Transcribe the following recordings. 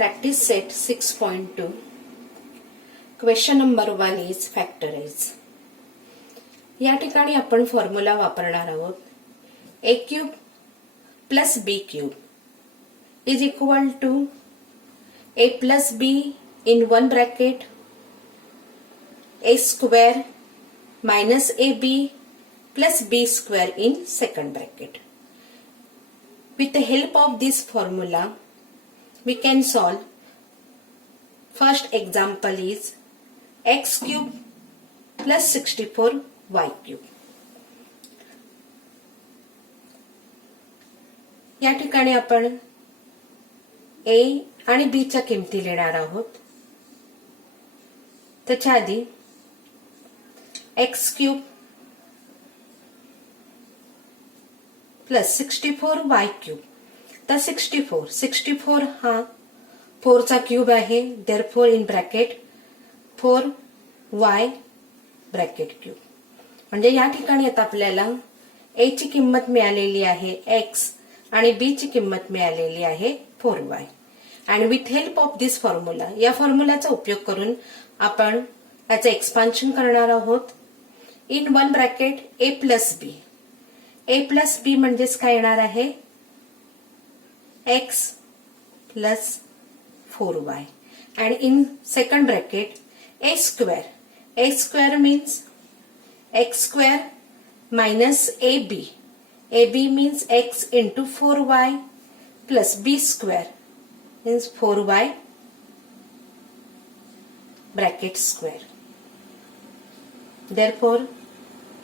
Practice set 6.2. Question number 1 is factorize. या ठिकाणी आपण फॉर्म्युला वापरणार आहोत. a cube plus b cube is equal to a plus b in one bracket a square minus ab plus b square in second bracket. With the help of this formula we can solve. First example is x cube plus 64 y cube. या ठिकाणी आपण a आणि b च्या किमती लिहिणार आहोत. त्याच्या आधी x cube plus 64 y cube. तर 64 हा 4 चा क्यूब आहे. Therefore in bracket 4y bracket cube. म्हणजे या ठिकाणी आता आपल्याला a ची किंमत मिळालेली आहे x आणि b ची किंमत मिळालेली आहे 4y. आणि with help of this formula, या फॉर्म्युलाचा उपयोग करून आपण याचं एक्सपान्शन करणार आहोत. In one bracket a plus b. a plus b म्हणजेच काय येणार आहे x plus 4y. and in second bracket a square means x square minus ab. ab means x into 4y plus b square means 4y bracket square. Therefore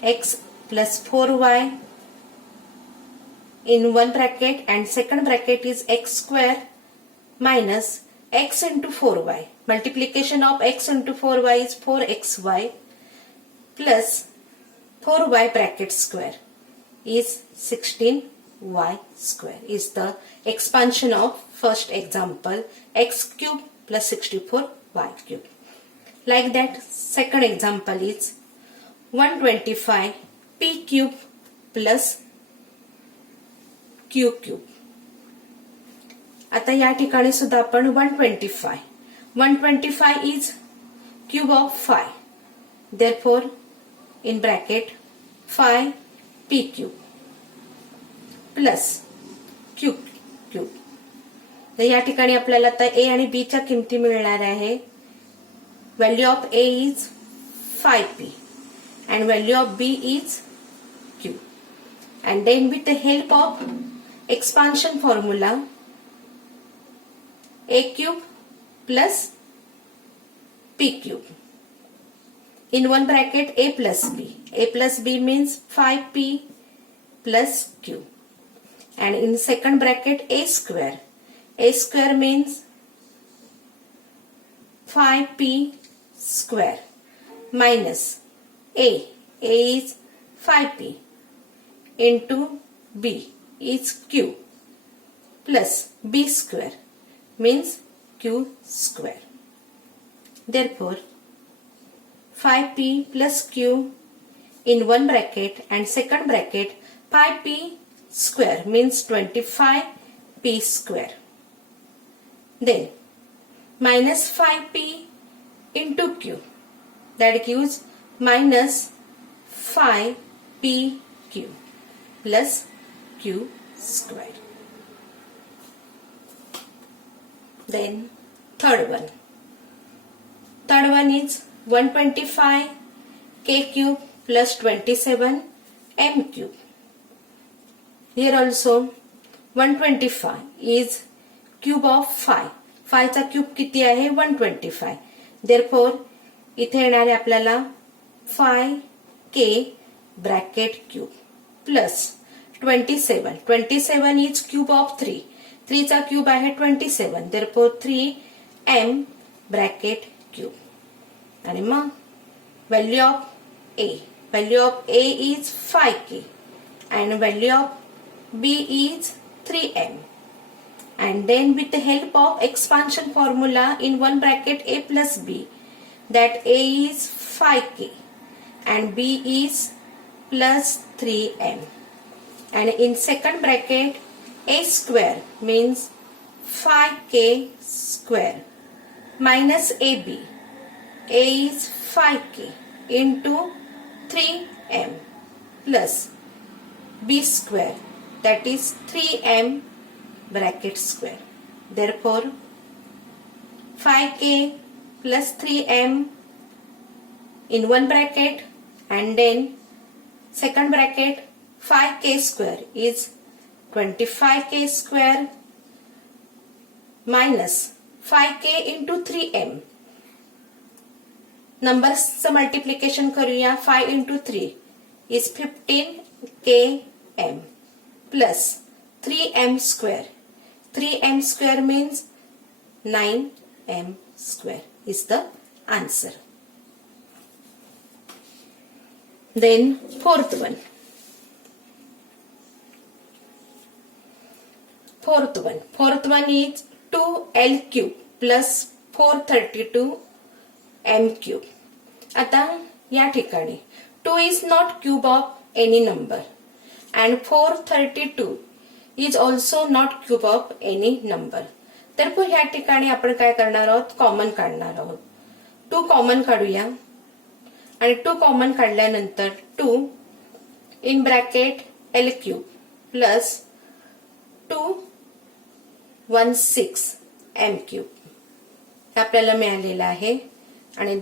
x plus 4y in one bracket and second bracket is x square minus x into 4y. Multiplication of x into 4y is 4xy plus 4y bracket square is 16y square is the expansion of first example, x cube plus 64y cube. Like that, second example is 125 p cube plus q cube. आता या ठिकाणी सुद्धा आपण 125 is cube of 5. Therefore in bracket 5 p cube plus q cube. तर या ठिकाणी आपल्याला आता a आणि b च्या किमती मिळणार आहे. Value of a is 5p and value of b is q. And then with the help of expansion formula, a cube plus p cube in one bracket a plus b. a plus b means 5p plus q. And in second bracket a square means 5p square minus a is 5p into b is q plus b square means q square. Therefore 5p plus q in one bracket and second bracket 5p square means 25p square. Then minus 5p into q, that gives minus 5pq plus q square. Then third one is 125 k cube plus 27 m cube. Here also 125 is cube of 5. 5 चा cube किती आहे 125. Therefore इथे येणारे आपल्याला 5k bracket cube plus 27 is cube of 3. 3 चा cube आहे 27. Therefore 3m bracket cube. आणि मग value of a is 5k and value of b is 3m. And then with the help of expansion formula in one bracket a plus b, that a is 5k and b is plus 3m. And in second bracket a square means 5k square minus AB. A is 5k into 3m plus B square, that is 3m bracket square. Therefore 5k plus 3m in one bracket, and then second bracket 5k square is 25k square minus 5k into 3m. नंबर्सचं multiplication करूया. 5 into 3 is 15km plus 3m square. 3m square means 9m square is the answer. Then fourth one. Fourth one is 2l cube plus 432m cube. आता या ठिकाणी 2 is not cube of any number and 432 is also not cube of any number. तर ह्या ठिकाणी आपण काय करणार आहोत, कॉमन काढणार आहोत. 2 कॉमन काढूया आणि 2 कॉमन काढल्यानंतर 2 in bracket l cube plus 216 m cube हे आपल्याला मिळालेलं आहे. आणि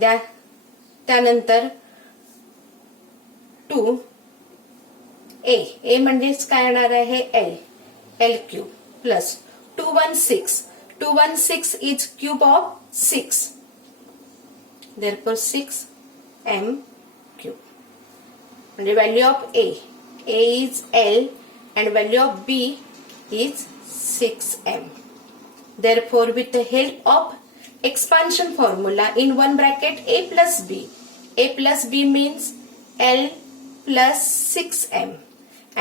त्यानंतर 2 a म्हणजेच काय येणार आहे l cube plus 216 is cube of 6. therefore 6m cube. म्हणजे value of a is l and value of b is 6m. therefore with the help of expansion formula in one bracket a plus b means l plus 6m,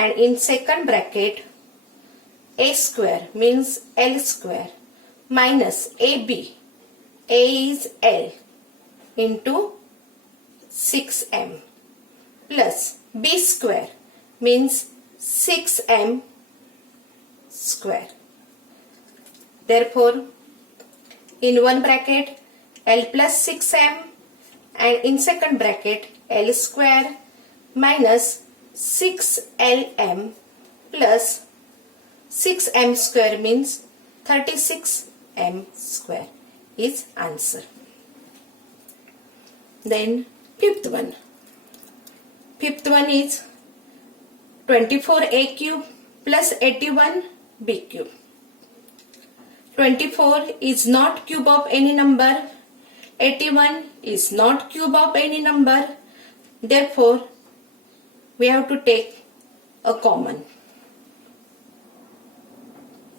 and in second bracket a square means l square minus ab, a is l into 6m plus b square means 6m square. therefore in one bracket l plus 6m and in second bracket l square minus 6lm plus 6m square means 36m square is answer. Then fifth one is 24a cube plus 81b cube. 24 is not cube of any number. 81 is not cube of any number. Therefore, we have to take a common.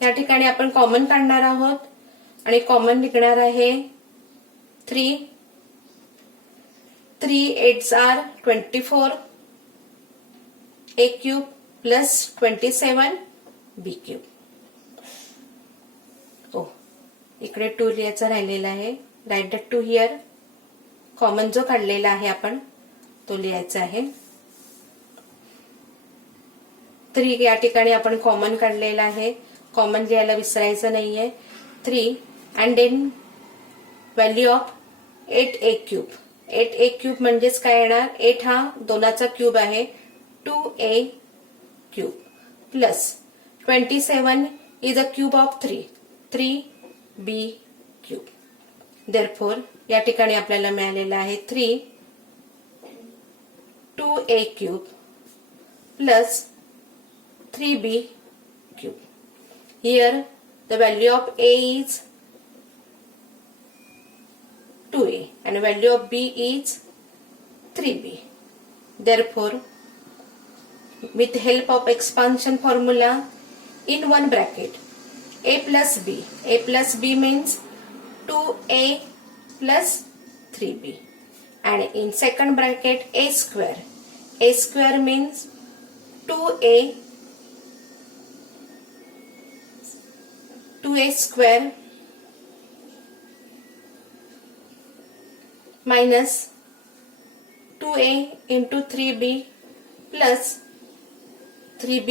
या ठिकाणी आपण common काढणार आहोत आणि common लिखणार आहे 3 8s are 24 a cube plus 27 b cube. इकडे 2 लिहायचा राहिलेला आहे. Write the 2 here. कॉमन जो काढलेला आहे आपण तो लिहायचा आहे. 3 या ठिकाणी आपण कॉमन काढलेला आहे. कॉमन लिहायला विसरायचं नाहीये. 3 and then value of 8a cube. 8a cube म्हणजेच काय येणार, 8 हा 2चा क्यूब आहे, 2a cube plus 27 is a cube of 3b cube. therefore या ठिकाणी आपल्याला मिळालेला आहे 3 2a cube plus 3b cube. here the value of a is 2a and value of b is 3b. therefore with help of expansion formula in one bracket a plus b means 2a plus 3b, and in second bracket a square means 2a square minus 2a into 3b plus 3b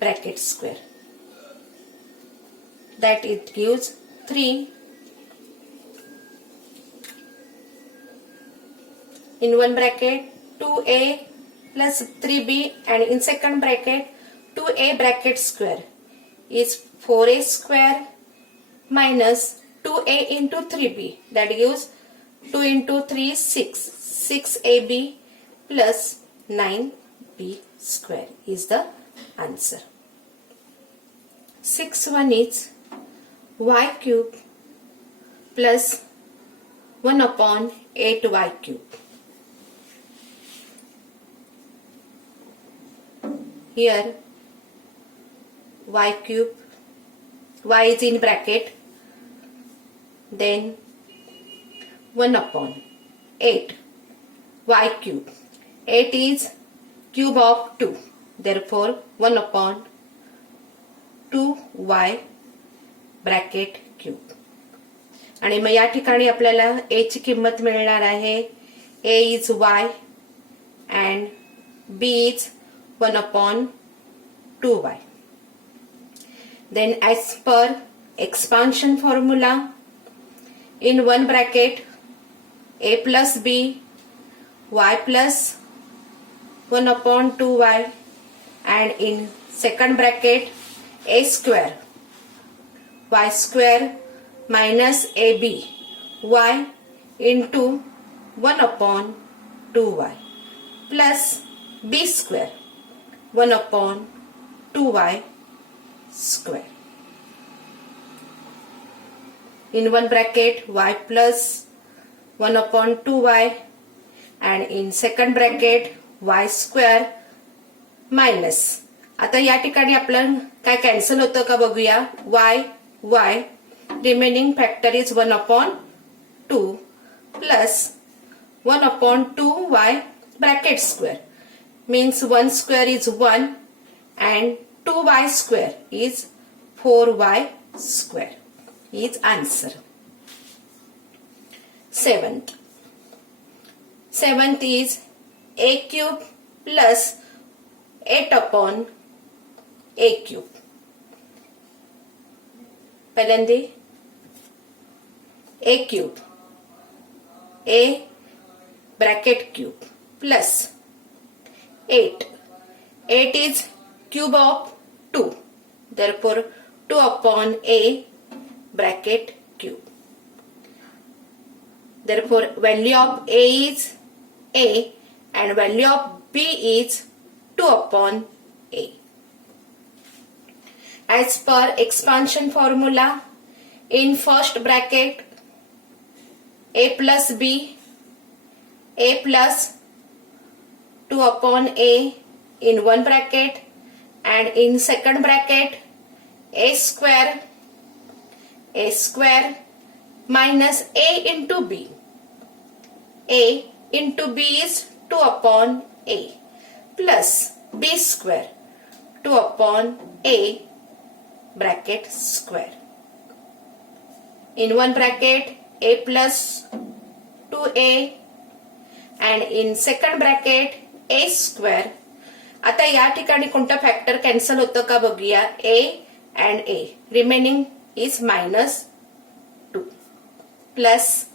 bracket square. that it gives 3 in one bracket 2a plus 3b, and in second bracket 2a bracket square is 4a square minus 2a into 3b, that gives 2 into 3 is 6ab plus 9b square is the answer. 6th one is y cube plus 1 upon 8y cube. Here y cube, y is in bracket, then 1 upon 8 y cube. 8 is cube of 2, therefore 1 upon 2y bracket cube. आणि मग या ठिकाणी आपल्याला a ची किंमत मिळणार आहे. a is y and b is 1 upon 2y. Then as per expansion formula, in one bracket a plus b y plus 1 upon 2y, and in second bracket a square y square minus ab y into 1 upon 2y plus b square 1 upon 2y square. In one bracket y plus 1 upon 2y, and in second bracket y square minus, आता या ठिकाणी आपलं काय cancel होतं का बघूया. y remaining factor is 1 upon 2 plus 1 upon 2y bracket square means 1 square is 1 and 2y square is 4y square is answer. Seventh is a cube plus 8 upon a cube. पहिल्यांदा a cube, a bracket cube plus 8. 8 is cube of 2, therefore 2 upon a bracket cube. Therefore value of a is a and value of b is 2 upon a. As per expansion formula, in first bracket a plus b, a plus 2 upon a in one bracket, and in second bracket a square minus a into b. A into b is 2 upon a plus b square 2 upon a bracket square. In one bracket a plus 2a, and in second bracket a square. आता या ठिकाणी कोणता factor cancel होतं का बघूया. a and a remaining is minus 2 plus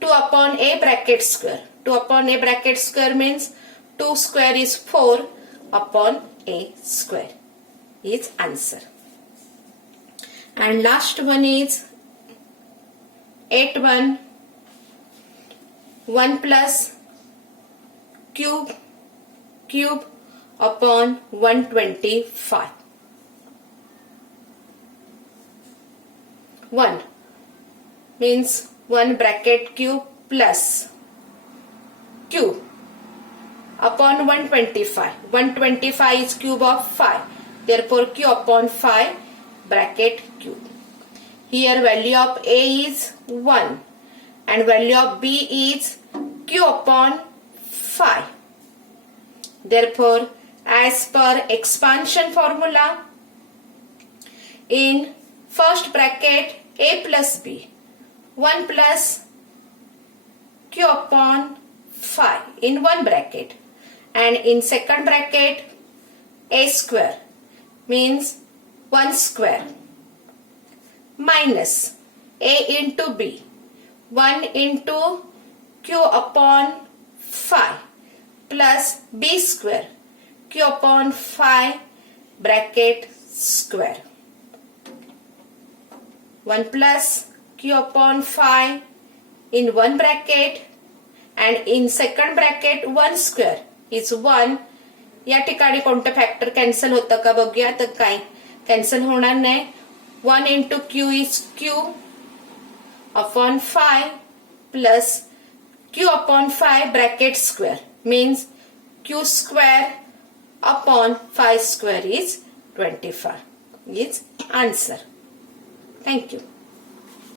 2 upon a bracket square. 2 upon a bracket square means 2 square is 4 upon a square is answer. And last one is 8 1 plus cube upon 125. 1 means 1 bracket cube plus cube upon 125. 125 is cube of 5. Therefore q upon 5 bracket cube. Here value of a is 1 and value of b is q upon 5. Therefore, as per expansion formula, in first bracket a plus b, 1 plus q upon 5 in one bracket, and in second bracket a square means 1 square minus A into B. 1 into Q upon phi plus B square Q upon phi bracket square. 1 plus Q upon phi in one bracket and in second bracket 1 square is 1. या ठिकाणी कोणतं factor cancel होतं का बघूया. तर काय cancel होणार नाही. 1 into Q is Q upon phi plus Q upon phi bracket square means Q square upon phi square is 25 is answer. Thank you.